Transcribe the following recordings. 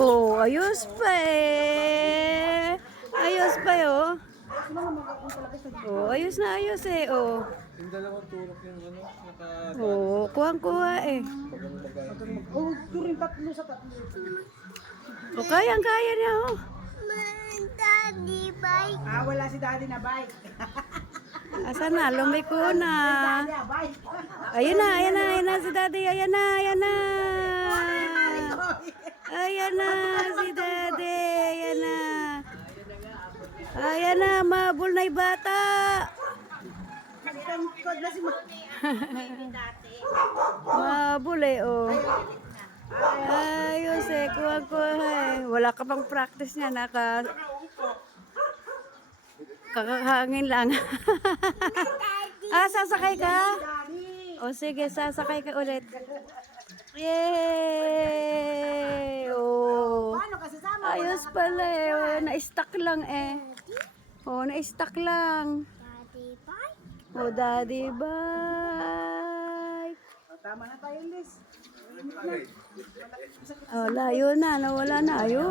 Oh, ayos pa eh. Ayos pa eh, oh. Oh, ayos na ayos eh, oh. Yung dalawang turok yung naka... Oh, kuhang-kuha eh. Oh, turing tatlo sa tatlo. Oh, kayang-kaya niya, oh. Daddy, bike. Ah, wala si daddy na bike. Asan na? Lumiko na. Daddy, bike. Ayun na, ayan na, ayan na si daddy. Ayan na, ayan na. Ayan na si daddy. Ayan na. Ayan na, mabul na yung bata. Nagtangkod na si Mabul eh, oh. Ayos eh, kuha-kuha eh. Wala ka pang practice niya, kakahangin lang. Ah, sasakay ka? O sige, sasakay ka ulit. Yay! Oh. Paano kasi sama? Ayos pala eh. Oh, na-stuck lang eh. Oh, na-stuck lang. Daddy, bike. Oh, daddy, bye. Tama na tayo, Liz. Oh, layo na. Nawala na. Ayun.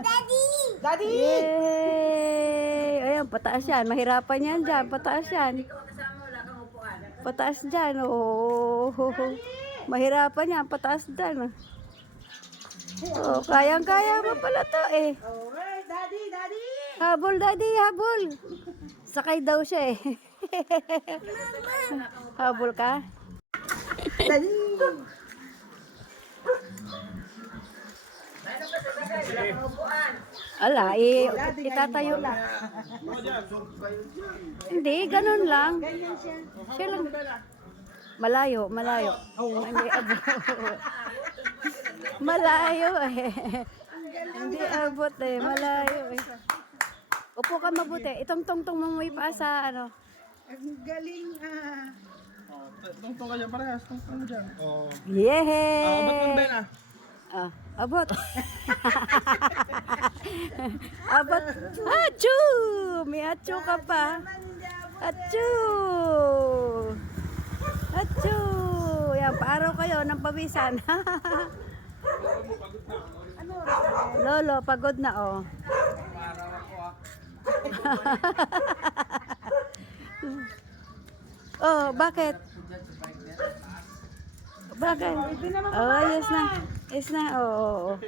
Daddy. Daddy! Yay! Ayan, pataas yan. Mahirapan yan dyan. Pataas yan. Pataas dyan. Oh. Mahirapan yan. Pataas dyan. Oh, kayang-kaya mo pala to eh. Alright, daddy, daddy! Habol, daddy, habol. Sakay daw siya eh. Habol ka? Daddy! Ala, itatayo lang. Hindi, ganun lang. Siya lang. Malayo, malayo. Hindi abot. Malayo eh. Hindi abot eh, malayo eh. Upo ka mabuti. Itong tungtong mo may paa sa ano. Ang galing ah. Tungtong ka dyan, parehas. Tungtong mo dyan. Oo. Yehey! Ba't mo Ben ah? Ah, abot. Abot. Achoo! May achoo ka pa. Achoo! Achoo! Yan, paaraw kayo ng pawisan. Lolo, pagod na oh. Oh, bakit? Bakit? Oh, yes na. Yes na. Oo.